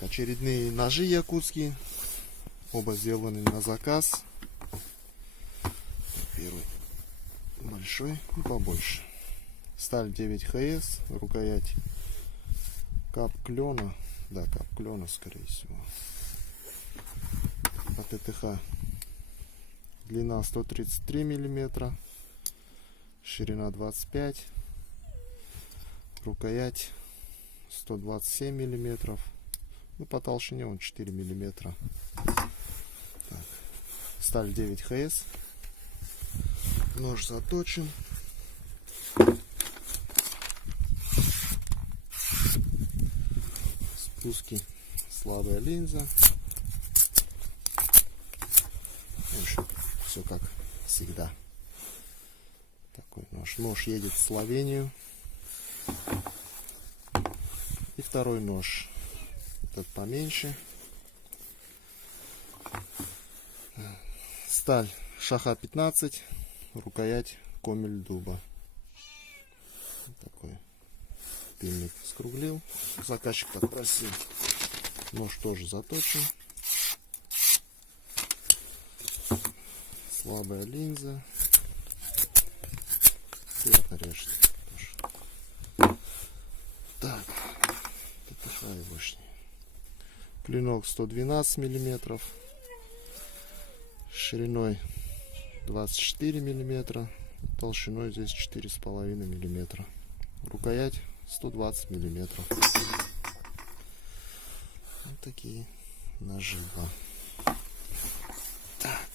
Очередные ножи якутские. Оба сделаны на заказ. Первый большой и побольше. Сталь 9ХС, рукоять кап клена. Да, кап клена, скорее всего. От ТТХ. Длина 133 миллиметра, ширина 25, рукоять 127 миллиметров. Ну, по толщине он 4 миллиметра. Так. Сталь 9ХС. Нож заточен. Спуски слабая линза. В общем, все как всегда. Такой нож. Нож едет в Словению. И второй нож. Этот поменьше. Сталь Шаха 15. Рукоять комель дуба. Такой пильник скруглил. Заказчик так просил. Нож тоже заточен. Слабая линза. Приятно режет. Так. ТТХ и вышний. Клинок 112 миллиметров. Шириной 24 миллиметра. Толщиной здесь 4,5 миллиметра. Рукоять 120 миллиметров. Вот такие ножи. Так.